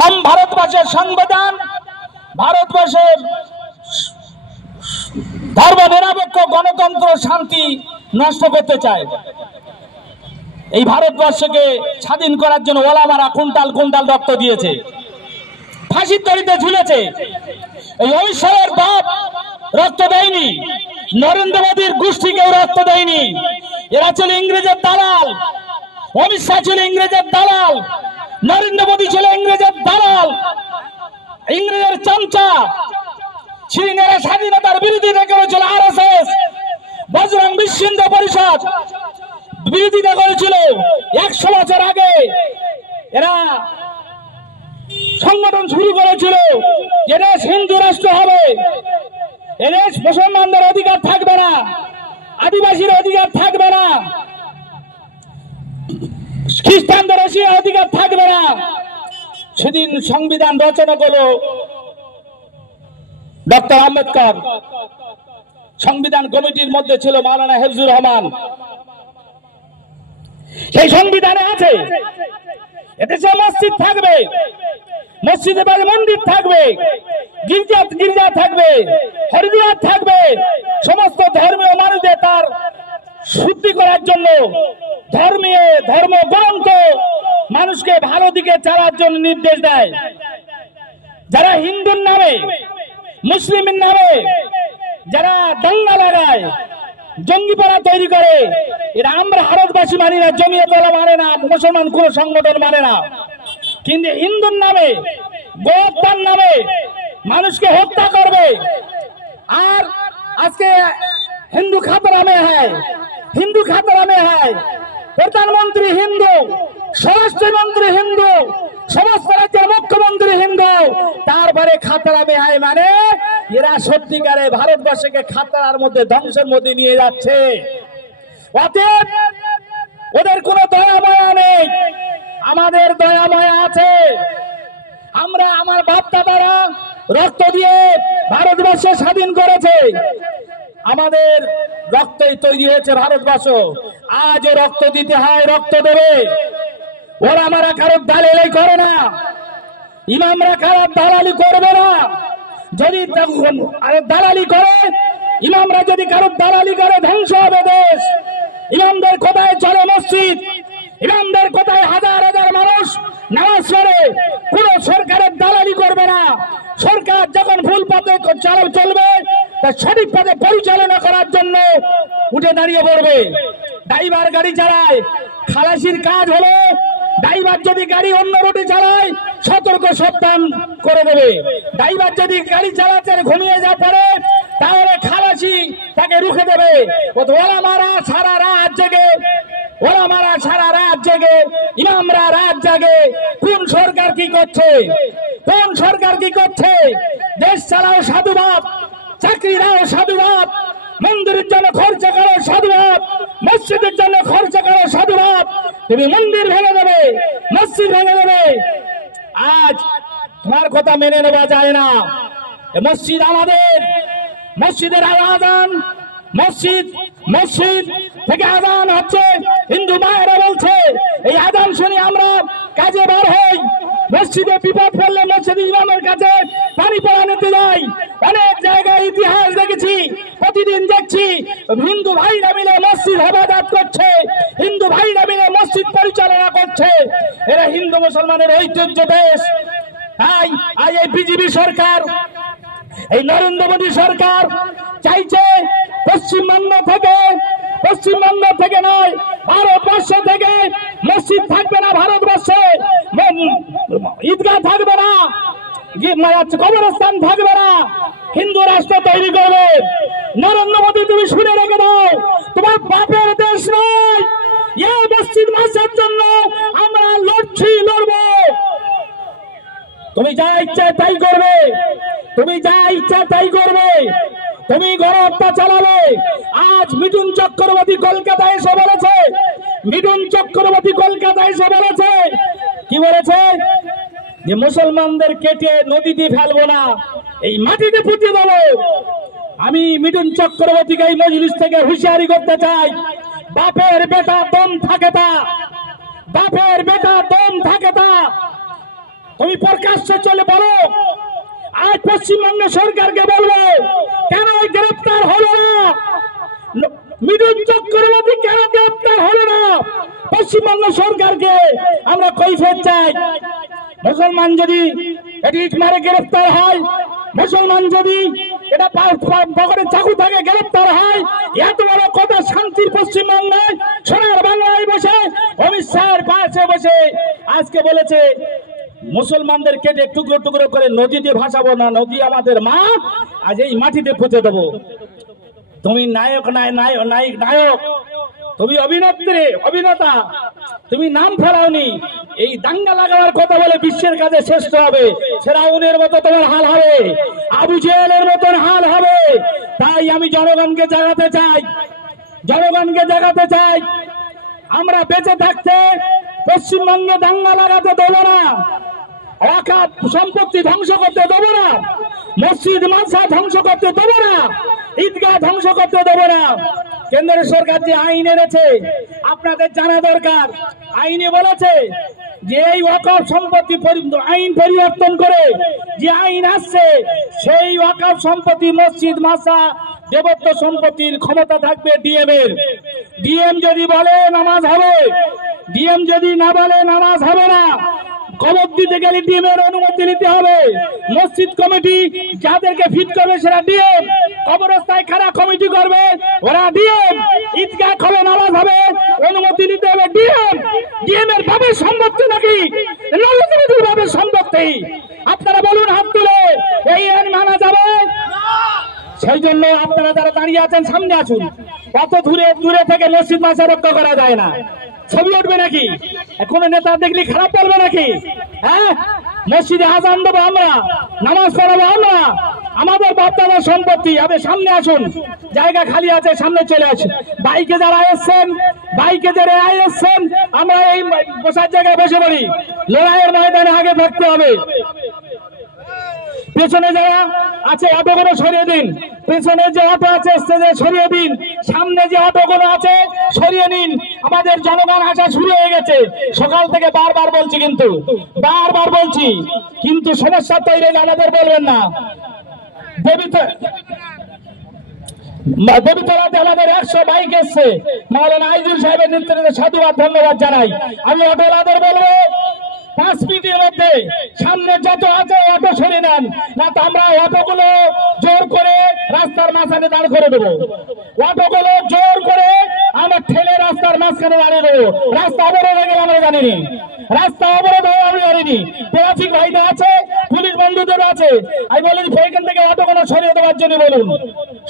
ভারতবর্ষের সংবিধান ভারতবর্ষের ধর্মনিরপেক্ষ গণতন্ত্র শান্তি নষ্ট করতে চায়। এই ভারতবর্ষকে স্বাধীন করার জন্য ওলামারা কুইন্টাল কুইন্টাল রক্ত দিয়েছে, ফাঁসির দড়িতে ঝুলেছে। এই অমিত বাপ রক্ত দেয়নি, নরেন্দ্র মোদীর গোষ্ঠী কেউ রক্ত দেয়নি। এরা ছিল ইংরেজের দালাল, অমিত শাহ ছিল ইংরেজের দালাল, নরেন্দ্র মোদী ছিল ইংরেজের দালাল, ইংরেজের চামচা। চীনের স্বাধীনতার বিরোধিতা করেছিল আরএসএস, বজরং বিশ্ব হিন্দু পরিষদ বিরোধিতা করেছিল। 100 বছর আগে এরা সংগঠন শুরু করেছিল, এদেশ হিন্দু রাষ্ট্র হবে, এদেশ মুসলমানদের অধিকার থাকবে না, আদিবাসীর অধিকার থাকবে না, খ্রিস্টানদের অধিকার থাকবে না। সেদিন সংবিধান রচনা করলো ডক্টর আম্বেদকর। সংবিধান কমিটির মধ্যে ছিল মাওলানা হেফজুর রহমান। সেই সংবিধানে আছে এদেশে মসজিদ থাকবে, মসজিদে পাশে মন্দির থাকবে, গির্জা থাকবে, হরিদ্বার থাকবে। সমস্ত ধর্মীয় মানুষদের তার শুদ্ধি করার জন্য ধর্মগ্রন্থ মানুষকে ভালো দিকে চালার জন্য নির্দেশ দেয়। যারা হিন্দুর নামে মুসলিমের নামে যারা দাঙ্গা লাগায়, জঙ্গিপাড়া তৈরি করে, এরা আমরা ভারতবাসী মানি না, জমিয়ত ওলামা মানে না, মুসলমান কোন সংগঠন মানে না। কিন্তু হিন্দুর নামে গোহত্যার নামে মানুষকে হত্যা করবে। আর আজকে হিন্দু খাতরা মে হ্যায়, হিন্দু খাতরা মে হ্যায়, প্রধানমন্ত্রী হিন্দু, স্বরাষ্ট্রমন্ত্রী হিন্দু, সমস্ত রাজ্যের মুখ্যমন্ত্রী হিন্দু, তারপরে খাতরা মে হ্যায় মানে এরা সত্যিকারে ভারতবর্ষকে খাতরার মধ্যে, ধ্বংসের মধ্যে নিয়ে যাচ্ছে। অতএব ওদের কোনো দয়া মায়া নেই, আমাদের দয়া মায়া আছে। আমরা আমার বাপ দাদারা রক্ত দিয়ে ভারতবর্ষ স্বাধীন করেছে, আমাদের রক্তেই তৈরি হয়েছে ভারতবর্ষ। আজও রক্ত দিতে হয়, রক্ত দেবে। ওরা আমরা কারোর দালালি করে না, ইমামরা কারোর দালালি করবে না। যদি দালালি করে, ইমামরা যদি কারোর দালালি করে, ধ্বংস হবে দেশ। ইমামদের কোথায় চলে মসজিদ, ইমামদের কোথায় হাজার হাজার মানুষ নামাজ পড়ে। কোন সরকারের দালালি করবে না। সরকার যখন ভুল পথে চলবে, তা সঠিক পথে পরিচালনা করার জন্য উঠে দাঁড়িয়ে পড়বে। ড্রাইভার গাড়ি চালায়, খালাসির কাজ হলো ড্রাইভার যদি গাড়ি অন্য রুটে চালায় সতর্ক সাবধান করে দেবে। ড্রাইভার যদি গাড়ি চালাতে ঘুমিয়ে যা পড়ে, তাহলে খালাসি তাকে রুখে দেবে। ওলামারা সারা রাত জেগে, ওলামারা সারা রাত জেগে, ইমামরা রাত জাগে। কোন সরকার কি করছে, কোন সরকার কি করছে? দেশ চালাও সাধুবাদ, চাকরি দাও সাধুবাদ, মন্দিরের জন্য খরচা করো সাধুবাদ, মসজিদের জন্য খরচা করো সাধুবাদ। তুমি মন্দির ভেঙে দেবে, মসজিদ ভেঙে দেবে। আজ তোমার কথা মেনে নেওয়া যায় না। মসজিদ আমাদের, মসজিদের আজান, মসজিদ থেকে আজান হচ্ছে, হিন্দু মায়েরা বলছে এই আজান শুনি আমরা কাজে বার হই। মসজিদে বিপদ পড়লে মসজিদ ইমামের কাছে পানি পড়া নিতে যাই। অনেক জায়গায় ইতিহাস দেখেছি, প্রতিদিন দেখছি হিন্দু ভাইরা মিলে মসজিদ হেফাজত করছে, হিন্দু ভাইরা মিলে মসজিদ পরিচালনা করছে। এরা হিন্দু মুসলমানের ঐতিহ্য দেশ। এই বিজেপি সরকার, এই নরেন্দ্র মোদী সরকার চাইছে পশ্চিমবঙ্গ থেকে নয়, ভারতবর্ষ থেকে মসজিদ থাকবে না, ভারতবর্ষে ঈদগাহ থাকবে না, কবরস্থান থাকবে না, হিন্দু রাষ্ট্র তৈরি করবে। নরেন্দ্র মোদী তুমি শুনে রেখে দাও, তোমার বাপের দেশ নয়। এই মসজিদ মাসের জন্য আমরা লড়বো। তুমি যা ইচ্ছা তাই করবে, তুমি যা ইচ্ছা তাই করবে, তুমি গণহত্যা চালাবে। আজ মিঠুন চক্রবর্তী কলকাতায় এসে বলেছে, কি বলেছে? যে মুসলমানদের কেটে নদীতে ফেলবো না, এই মাটিতে পুঁতে দেবো। আমি মিঠুন চক্রবর্তীকে এই মজলিস থেকে হুঁশিয়ারি করতে চাই, বাপের বেটা দম থাকে তা, বাপের বেটা দম থাকে তা তুমি প্রকাশ্যে চলে বলো। আজ পশ্চিমবঙ্গ সরকারকে বলবো, কেন গ্রেপ্তার হলো না? মৃদুল চক্রবর্তী কেন গ্রেপ্তার হলো না? পশ্চিমবঙ্গ সরকারকে আমরা কৈফিয়ত চাই। মুসলমান যদি ইট মারে গ্রেপ্তার হয়, মুসলমান যদি এটা পকেটে চাকু থাকে গ্রেপ্তার হয়, এত বড় কথা শান্তির পশ্চিমবঙ্গে সোনার বাংলায় বসে অমিত শাহের পাশে বসে আজকে বলেছে মুসলমানদের কেটে টুকরো টুকরো করে নদীতে ভাসাবো না, নদী আমাদের মা, আজ এই মাটিতে পুঁতে দেবো। তুমি নায়ক নায়ক, তুমি অভিনেত্রী অভিনেতা, তুমি নাম ফেরাওনি। এই দাঙ্গা লাগাবার কথা বলে বিশ্বের কাছে শ্রেষ্ঠ হবে, ফেরাউনের মতো তোমার হাল হবে, আবু জেহেলের মতন হাল হবে। তাই আমি জনগণকে জাগাতে চাই, জনগণকে জাগাতে চাই, আমরা বেঁচে থাকতে পশ্চিমবঙ্গে দাঙ্গা লাগাতে দেবো না, ওয়াকফ সম্পত্তি ধ্বংস করতে দেবো না, মসজিদ মাদ্রাসা ধ্বংস করতে দেবো না, ঈদগাহ ধ্বংস করতে দেবো না। কেন্দ্র সরকার যে আইন এনেছে আপনাদের জানা দরকার। আইনে বলেছে যে এই ওয়াকফ সম্পত্তি আইন পরিবর্তন করে যে আইন আসছে, সেই ওয়াকফ সম্পত্তি মসজিদ মাদ্রাসা দেবত্ব সম্পত্তির ক্ষমতা থাকবে ডিএম এর। ডিএম যদি বলে নামাজ হবে, ডিএম যদি না বলে নামাজ হবে না। কবর দিতে গেলে ডিএম এর অনুমতি নিতে হবে। মসজিদ কমিটি যাদেরকে ফিট করবে সেটা ডিএম, কবরস্থায় কারা কমিটি করবে ওরা ডিএম, ঈদগাহ হবে নামাজ হবে অনুমতি নিতে হবে ডিএম। ডিএম এর বাবের সম্পত্তি নাকি নরেন্দ্র বাবের সম্পত্তি? আপনারা বলুন হাত তুলে, এই আইন মানা যাবে? সেই জন্য আপনারা যারা দাঁড়িয়ে আছেন সামনে আসুন। কত দূরে দূরে থেকে মসজিদ মাদ্রাসা রক্ষা করা যায় না, ছবি উঠবে নাকি? কোন নেতা দেখলি খারাপ করবে নাকি? হ্যাঁ, মসজিদে আজান দেবো আমরা, নামাজ পড়াবো আমরা, আমাদের বাপদাদার সম্পত্তি। আবে সামনে আসুন, জায়গা খালি আছে, সামনে চলে আসুন। বাইকে যারা এসছেন, বাইকে যারা এসছেন, আমরা এই বসার জায়গায় বসে পড়ি। লড়াইয়ের ময়দানে আগে থাকতে হবে। পেছনে যারা আছে অটোগুলো সরিয়ে দিন, পেছনে যে অটো আছে স্টেজে সরিয়ে দিন, সামনে যে অটোগুলো আছে সরিয়ে নিন। আমাদের জনগণ আসা শুরু হয়ে গেছে, সকাল থেকে বারবার বলছি, বারবার বলছি, কিন্তু সমস্যা তৈরি হলে আমাদের বলবেন না। দেবীতলাতে আমাদের 100 বাইক এসছে, মাওলানা আইজুল সাহেবের নেতৃত্বে সাধুবাদ ধন্যবাদ জানাই। আমি অটোলাদের বলবো 5 মিনিটের মধ্যে সামনে যত আছে অটো সরিয়ে নেন, না তো আমরা অটোগুলো জোর করে রাস্তার মাঝখানে দাঁড় করে দেবো। অটোগুলো জোর করে আমরা ঠেলে রাস্তার মাঝখানে দাঁড়িয়ে দেবো। রাস্তা অবরোধ হয়ে গেলে আমরা জানিনি, রাস্তা অবরোধ হয়ে আমি জানিনি। ট্রাফিক ভাইদের আছে, পুলিশ বন্ধুদের আছে, আমি বলি সেইখান থেকে অটোগুলো সরিয়ে দেওয়ার জন্য বলুন,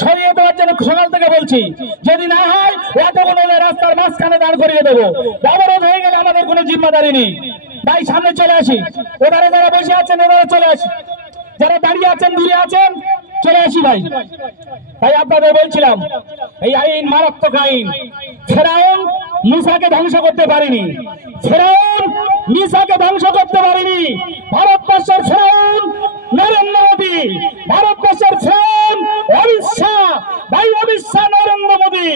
সরিয়ে দেওয়ার জন্য সকাল থেকে বলছি। যদি না হয় অটোগুলো রাস্তার মাঝখানে দাঁড় করিয়ে দেবো। অবরোধ হয়ে গেলে আমাদের কোনো জিম্মাদারি নেই। ভাই সামনে চলে আসি, ওনারা যারা বসে আছেন ওনারা চলে আসি, যারা দাঁড়িয়ে আছেন দূরে আছেন চলে আসি। ভাই ভাই আপনাদের বলছিলাম এই আইন মারাত্মক আইন। ফেরাউন মুসাকে ধ্বংস করতে পারেনি, ফেরাউন মুসাকে ধ্বংস করতে পারেনি। ভারতবর্ষের ফেরাউন নরেন্দ্র মোদী, ভারতবর্ষের ফেরাউন অমিত শাহ। ভাই অমিত শাহ নরেন্দ্র মোদী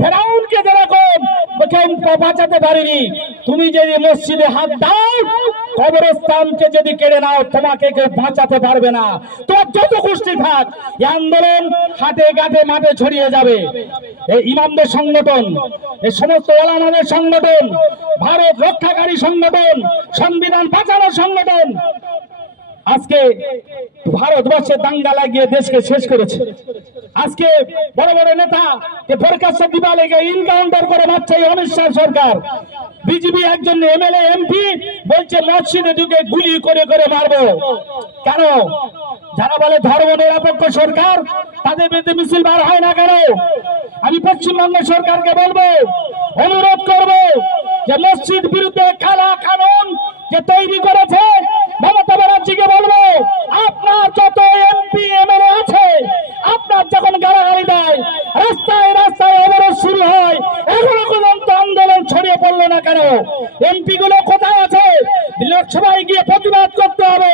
ফেরাউনকে যেরকম বাঁচাতে পারেনি, তুমি যদি মসজিদে হাত দাও, কবরস্থানকে যদি কেড়ে নাও, তোমাকে কেউ বাঁচাতে পারবে না। তোমার যত গোষ্ঠী থাক, এই আন্দোলন হাটে ঘাটে মাঠে ছড়িয়ে যাবে। এই ইমামদের সংগঠন, এই সমস্ত ওলামাদের সংগঠন, ভারত রক্ষাকারী সংগঠন, সংবিধান বাঁচানোর সংগঠন আজকে ভারতবর্ষে দাঙ্গা লাগিয়ে দেশকে শেষ করেছে। আজকে বড় বড় নেতা প্রকাশ্য দিবালিকে ইনকাউন্টার করে মারছে অমিত শাহ সরকার। বিজেপি একজন এমএলএ এমপি বলছে মসজিদে ঢুকে গুলি করে করে মারবো। কেন? যারা বলে ধর্ম নিরপেক্ষ সরকার, তাদের বিরুদ্ধে মিছিল বার হয় না কেন? আমি পশ্চিমবঙ্গ সরকারকে বলবো, অনুরোধ করবো যে মসজিদ বিরুদ্ধে কালা কানুন যে তৈরি করেছে, মমতা ব্যানার্জিকে বলবো, আপনার যত এমপি এমএলএ আছে, আপনার যখন গালাগালি দেয়, রাস্তায় রাস্তায় অবরোধ শুরু হয়, এখনো পর্যন্ত আন্দোলন ছড়িয়ে পড়লো না কেন? এমপি গুলো কোথায় আছে? লোকসভায় গিয়ে প্রতিবাদ করতে হবে।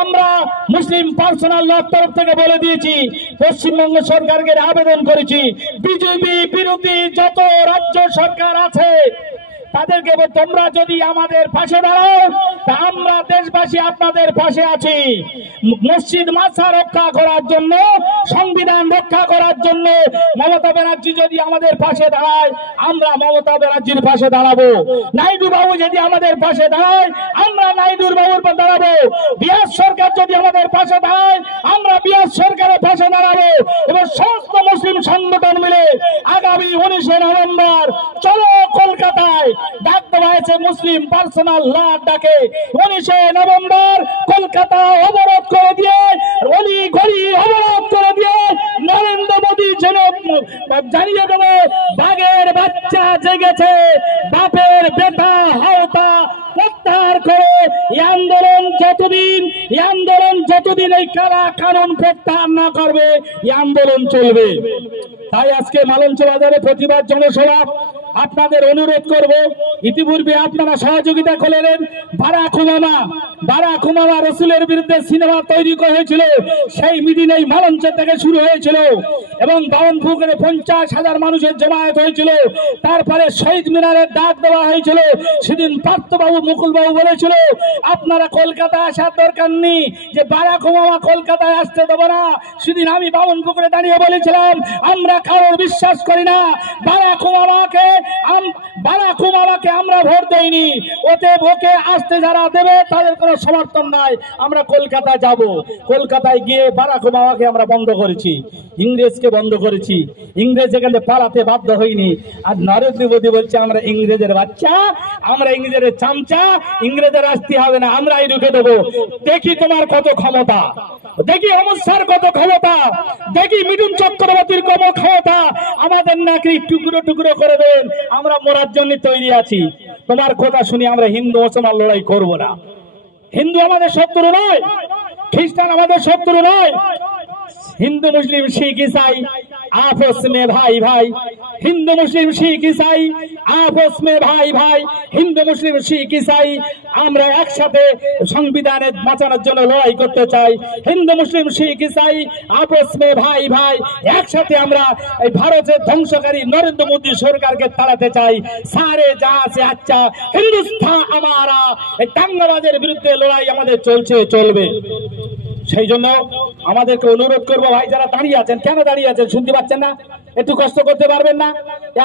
আমরা মুসলিম পার্সোনাল লর তরফ থেকে বলে দিয়েছি, পশ্চিমবঙ্গ সরকারকে আবেদন করেছি, বিজেপি বিরোধী যত রাজ্য সরকার আছে তাদেরকে তোমরা যদি আমাদের পাশে দাঁড়াও তা আমরা দেশবাসী আপনাদের পাশে আছি। মসজিদ মাদ্রাসা রক্ষা করার জন্য, সংবিধান রক্ষা করার জন্য মমতা ব্যানার্জি যদি আমাদের পাশে দাঁড়ায় আমরা মমতা ব্যানার্জির পাশে দাঁড়াবো। নাইডু বাবু যদি আমাদের পাশে দাঁড়ায় আমরা নাইডুর বাবুর পাশে দাঁড়াবো। বিহার সরকার যদি আমাদের পাশে দাঁড়ায় আমরা বিহার সরকারের পাশে দাঁড়াবো। এবং সমস্ত মুসলিম সংগঠন মিলে আগামী 19শে নভেম্বর চলো কলকাতায় ডাক দেওয়া হয়েছে মুসলিম পার্সোনাল ল ডাকে। 19শে নভেম্বর কলকাতা অবরোধ করে দিয়ে, অলি গলি অবরোধ করে দিয়ে নরেন্দ্র মোদী জানিয়ে দেবে বাঘের বাচ্চা জেগেছে, বাপের বেটা হাওতা প্রত্যাহার করে এই আন্দোলন যতদিন এই কালা কানুন প্রত্যাহার না করবে এই আন্দোলন চলবে। তাই আজকে মালঞ্চ বাজারে প্রতিবাদ জনসভা আপনাদের অনুরোধ করব, ইতিপূর্বে আপনারা সহযোগিতা করলেন। বারাক ওবামা রসুলের বিরুদ্ধে সিনেমা তৈরি হয়েছিল, সেই মিটিং এই মালঞ্চ থেকে শুরু হয়েছিল এবং বাউনপুকুরে 50,000 মানুষের জমায়েত হয়েছিল। তারপরে শহীদ মিনারের ডাক দেওয়া হয়েছিল। সেদিন পার্থবাবু মুকুলবাবু বলেছিল আপনারা কলকাতায় আসার দরকার নেই, যে বারাক ওবামা কলকাতায় আসতে দেবো না। সেদিন আমি বাউনপুকুরে দাঁড়িয়ে বলেছিলাম আমরা কারোর বিশ্বাস করি না, বারাক ওবামাকে আমরা ভোট দেইনি, ওকে আসতে যারা দেবে তাদের কোনো সমর্থন নাই, আমরা কলকাতা যাব। কলকাতায় গিয়ে বারাক ওবামাকে আমরা বন্ধ করেছি, ইংরেজকে বন্ধ করেছি, ইংরেজ এখানে পালাতে বাধ্য হয়নি। আর নরেন্দ্র মোদী বলছে আমরা ইংরেজের বাচ্চা, আমরা ইংরেজের চামচা, ইংরেজের আসতে হবে না, আমরাই রুখে দেবো। দেখি তোমার কত ক্ষমতা, দেখি অমিত শাহর কত ক্ষমতা, দেখি মিঠুন চক্রবর্তীর কত ক্ষমতা। আমাদের নাকি টুকরো টুকরো করে দেন, আমরা মরার জন্য তৈরি আছি। তোমার কথা শুনি আমরা হিন্দু মুসলমান লড়াই করব না। হিন্দু আমাদের শত্রু নয়, খ্রিস্টান আমাদের শত্রু নয়। हिंदू मुस्लिम सिख ईसाई आपस में भाई भाई, हिंदू मुस्लिम सिख ईसाई आपस में भाई भाई, हिंदू मुस्लिम सिख ईसाई আমরা একসাথে সংবিধানের বাঁচানোর জন্য লড়াই করতে চাই। হিন্দু মুসলিম শিখ ইসাই আপস মে ভাই ভাই, একসাথে আমরা এই ভারতের ধ্বংসকারী নরেন্দ্র মোদী সরকারকে তাড়াতে চাই। সারে জাহাঁ সে আচ্ছা হিন্দুস্তান আমারা, এই দাঙ্গাবাজের বিরুদ্ধে লড়াই আমাদের চলবে। সেই জন্য আমাদেরকে অনুরোধ করবো ভাই যারা দাঁড়িয়ে আছেন, কেন দাঁড়িয়ে আছেন শুনতে পাচ্ছেন না? একটু কষ্ট করতে পারবেন না?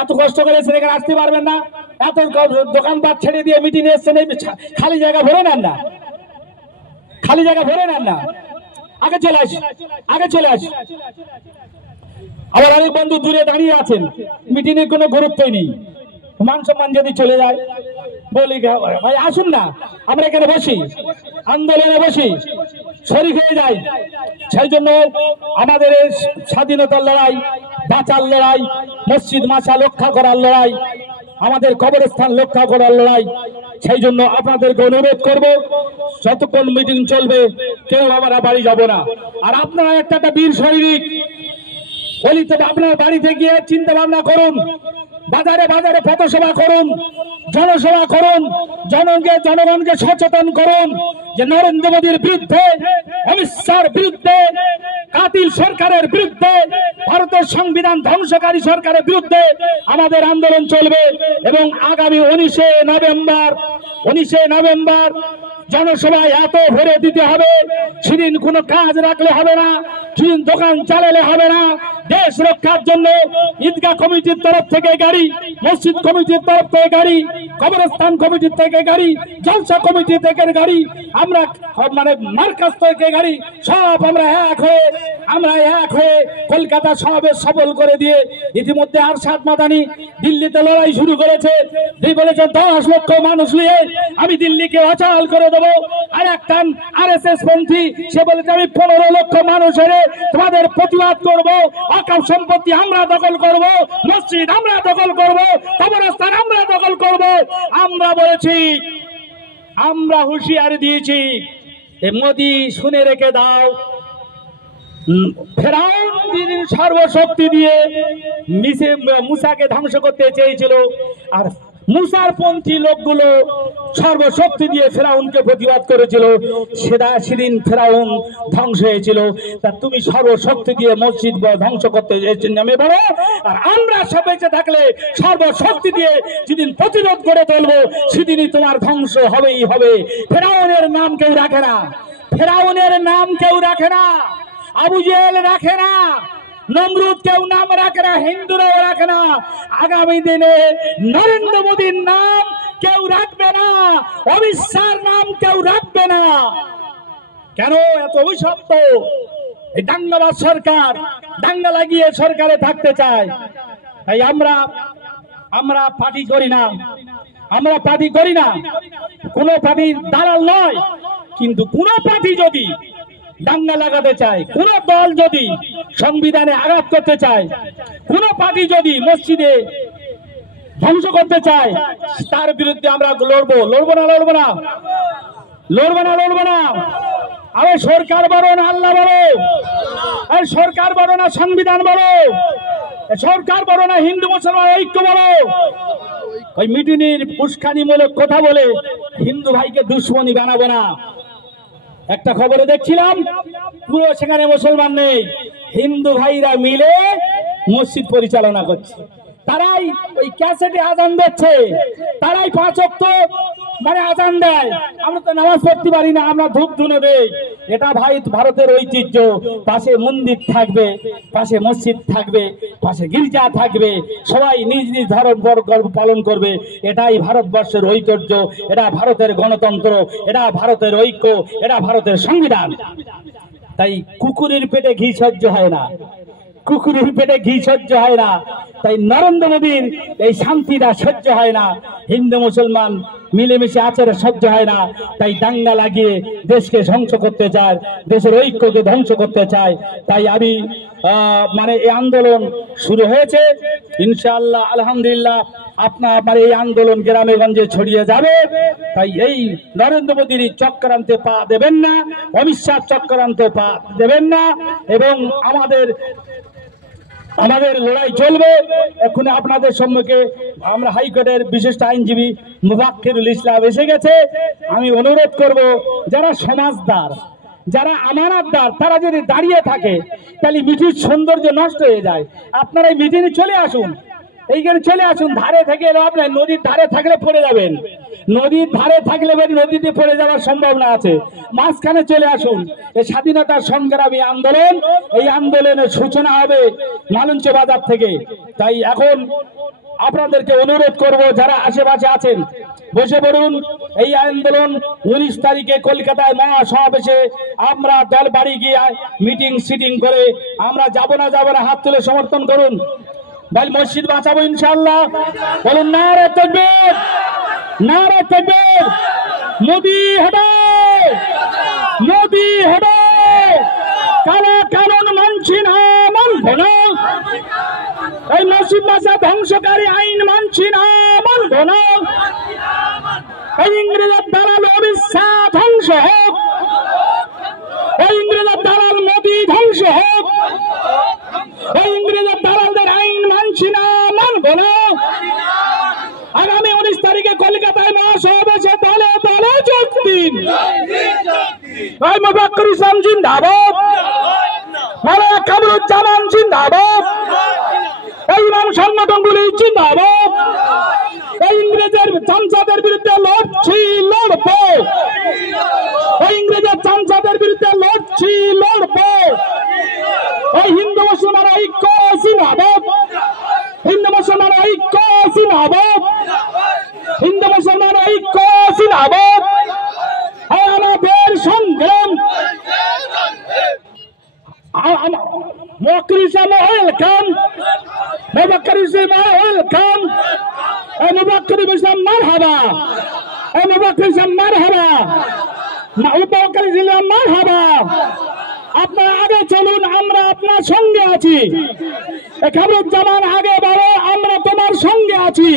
এত কষ্ট করে এখানে আসতে পারবেন না? এত দোকানপাট ছেড়ে দিয়ে মিটিং এসছেন, খালি জায়গা ভরে নেন না, খালি জায়গা ভরে নেন না, আগে চলে আসি, আগে চলে আসি। আবার অনেক বন্ধু দূরে দাঁড়িয়ে আছেন, মিটিং এর কোনো গুরুত্বই নেই, মান সম্মান যদি চলে যায় বলি ভাই আসুন না, আমরা এখানে বসি, আন্দোলনে বসি, শরীক হয়ে যাই। সেই জন্য আমাদের স্বাধীনতার লড়াই, বাঁচার লড়াই, মসজিদ মাদ্রাসা রক্ষা করার লড়াই, আমাদের কবরস্থান রক্ষা করার লড়াই। সেই জন্য আপনাদেরকে অনুরোধ করব, যতক্ষণ মিটিং চলবে কেউ আমরা বাড়ি যাব না। আর আপনারা একটা বীর সৈনিক বলি, তবে আপনার বাড়িতে গিয়ে চিন্তা ভাবনা করুন, বাজারে বাজারে পথসভা করুন, জনসভা করুন, জনগণকে সচেতন করুন যে নরেন্দ্র মোদীর বিরুদ্ধে, অমিত শাহর বিরুদ্ধে, কাতিল সরকারের বিরুদ্ধে, ভারতের সংবিধান ধ্বংসকারী সরকারের বিরুদ্ধে আমাদের আন্দোলন চলবে। এবং আগামী 19শে নভেম্বর জনসভায় এত ভরে দিতে হবে, সেদিন কোনো কাজ রাখলে হবে না, সেদিন দোকান চালালে হবে না। দেশ রক্ষার জন্য ঈদগাহ কমিটির তরফ থেকে গাড়ি, মসজিদ কমিটির তরফ থেকে গাড়ি, কবরস্থান কমিটির থেকে গাড়ি, জলসা কমিটি থেকে গাড়ি, আমরা মানে মার্কাজ থেকে গাড়ি, সব আমরা এক হয়ে কলকাতা সমাবেশ সফল করে দিয়ে ইতিমধ্যে আরশাদ মাদানি দিল্লিতে লড়াই শুরু করেছে। তিনি বলেছেন 10 লক্ষ মানুষ নিয়ে আমি দিল্লিকে অচল করে দেবো। আর একটা RSS পন্থী সে বলেছে আমি 15 লক্ষ মানুষের তোমাদের প্রতিবাদ করবো, অকাপ সম্পত্তি আমরা দখল করব, মসজিদ আমরা দখল করব, কবরস্থান আমরা দখল করব। আমরা বলেছি, আমরা হুঁশিয়ারি দিয়েছি, মোদি শুনে রেখে দাও, ফেরাউন দিন সর্বশক্তি দিয়ে মুসাকে ধ্বংস করতে চেয়েছিল, আর মুসার পন্থী লোকগুলো সর্বশক্তি দিয়ে ফেরাউনকে প্রতিবাদ করেছিল, সেদিন ফেরাউন ধ্বংস হয়েছিল। তা তুমি সর্বশক্তি দিয়ে মসজিদ ধ্বংস করতে নেমে পড়ো, আর আমরা সব বেঁচে থাকলে সর্বশক্তি দিয়ে যেদিন প্রতিরোধ করে তুলবো সেদিনই তোমার ধ্বংস হবেই হবে। ফেরাউনের নাম কেউ রাখে না, ফেরাউনের নাম কেউ রাখে না, আবু জেহেল রাখে না, নমরুদ কেউ নাম রাখে না, হিন্দুরাও রাখে না। আগামী দিনে নরেন্দ্র মোদীর নাম কেউ রাখবে না, অমিত শাহর নাম কেউ রাখবে না। কেন এত অভিশপ্ত? এই দাঙ্গাবাজ সরকার দাঙ্গা লাগিয়ে সরকারে থাকতে চায়। তাই আমরা পার্টি করি না, আমরা পার্টি করি না, কোন পার্টির দালাল নয়। কিন্তু কোন পার্টি যদি দাঙ্গা লাগাতে চায়, কোন দল যদি সংবিধানে আঘাত করতে চায়, কোন পার্টি যদি মসজিদে ধ্বংস করতে চায়, তার বিরুদ্ধে আমরা লড়বো। লড়বো না? লড়বো না? লড়বো না? লড়বো না? আরে সরকার বড় না আল্লাহ বড়? আরে সরকার বড় না সংবিধান বড়? সরকার বড় না হিন্দু মুসলমান ঐক্য বড়? ওই মিটিনির উস্কানিমূলক কথা বলে হিন্দু ভাইকে দুশ্মনী বানাবো না। একটা খবরে দেখছিলাম পুরো সেখানে মুসলমান নেই, হিন্দু ভাইরা মিলে মসজিদ পরিচালনা করছে। তারাই ওই ক্যাসেটে আজান দিচ্ছে, তারাই 5 ওয়াক্ত মানে আজান দেয়। আমরা তো নামাজ পড়তে পারি না, আমরা ধূপ ধুনো দেই। এটা ভাই ভারতের ঐতিহ্য। পাশে মন্দির থাকবে, পাশে মসজিদ থাকবে, পাশে গির্জা থাকবে, সবাই নিজ নিজ ধর্ম পালন করবে। এটাই ভারতবর্ষের ঐতিহ্য, এটা ভারতের গণতন্ত্র, এটা ভারতের ঐক্য, এটা ভারতের সংবিধান। তাই কুকুরের পেটে ঘি সহ্য হয় না, কুকুরের পেটে ঘি সহ্য হয় না। তাই নরেন্দ্র মোদীর এই শান্তিটা সহ্য হয় না, হিন্দু মুসলমান মিলেমিশে আচারে সহ্য হয় না। তাই দাঙ্গা লাগিয়ে দেশকে ধ্বংস করতে চায়, দেশের ঐক্যকে ধ্বংস করতে চায়। তাই আমি মানে এই আন্দোলন শুরু হয়েছে, ইনশাআল্লাহ আলহামদুলিল্লাহ আপনার এই আন্দোলন গ্রামে গঞ্জে ছড়িয়ে যাবে। তাই এই নরেন্দ্র মোদীর চক্রান্তে পা দেবেন না, অমিত শাহ চক্রান্তে পা দেবেন না, এবং আমাদের লড়াই চলবে। এখন আপনাদের সম্মুখে আমরা হাইকোর্টের বিশিষ্ট আইনজীবী মুফাক্কিরুল ইসলাম এসে গেছে। আমি অনুরোধ করব, যারা সমাজদার, যারা আমানতদার, তারা যদি দাঁড়িয়ে থাকে তাহলে মিটির সৌন্দর্য নষ্ট হয়ে যায়। আপনারা এই মিটিংয়ে চলে আসুন, এইখানে চলে আসুন। ধারে থেকে লাভ নাই, নদীর ধারে থাকলে পড়ে যাবেন, নদীর ধারে থাকলে নদীতে পড়ে যাওয়ার সম্ভাবনা আছে। মাঝখানে চলে আসুন। এই স্বাধীনতার সংগ্রামী আন্দোলন, এই আন্দোলনের সূচনা হবে মালঞ্চ বাজার থেকে। তাই এখন আপনাদেরকে অনুরোধ করব, যারা আশেপাশে আছেন বসে পড়ুন। এই আন্দোলন 19 তারিখে কলকাতায় মহাসমাবেশে আমরা দল বাড়ি গিয়ে মিটিং সিটিং করে আমরা যাব না হাত তুলে সমর্থন করুন। ভাই মসজিদ বাঁচাবো ইনশাআল্লাহ। বলুন নারে তাকবীর, নারে তাকবীর। মোদি হটাও, মোদি হটাও। কালা কানুন মানছি না, মানবো না। এই মসজিদ মাসা ধ্বংসকারী আইন মানছি না, মানবো না। এই ইংরেজের দালাল অমিত শাহ ধ্বংস হোক, এই ইংরেজের দালাল মোদি ধ্বংস হোক। এই ইংরেজের দালালদের আইন মানছি না, মানবো না। আগামী 19 তারিখে কলকাতায় মহাসমাবেশে দলে দলে যোগ দিন। ভাই মুফাক্কির ইসলাম জিন্দাবাদ, মাওলানা কামরুজ্জামান জিন্দাবাদ, এই ইমাম সংগঠনগুলি জিন্দাবাদ। এই ইংরেজের চামচাদের বিরুদ্ধে লড়ছি, লড়বো। এই ইংরেজের চামচাদের বিরুদ্ধে লড়ছি, লড়বো। এই হিন্দু মুসলমান ঐক্য জিন্দাবাদ, হিন্দু মুসলমান ঐক্য জিন্দাবাদ, হিন্দু মুসলমান ঐক্য জিন্দাবাদ। আমাদের সংগ্রাম মুফাক্কির ইসলাম ওয়েলকাম, মুফাক্কির ইসলাম ওয়েলকাম। এই মুফাক্কির ইসলাম মারহাবা, এই মুফাক্কির ইসলাম মারহাবা, মুফাক্কির ইসলাম মারহাবা। আপনারা আগে চলুন, আমরা আপনার সঙ্গে আছি। কামরুজ্জামান আগে বলো, আমরা তোমার সঙ্গে আছি।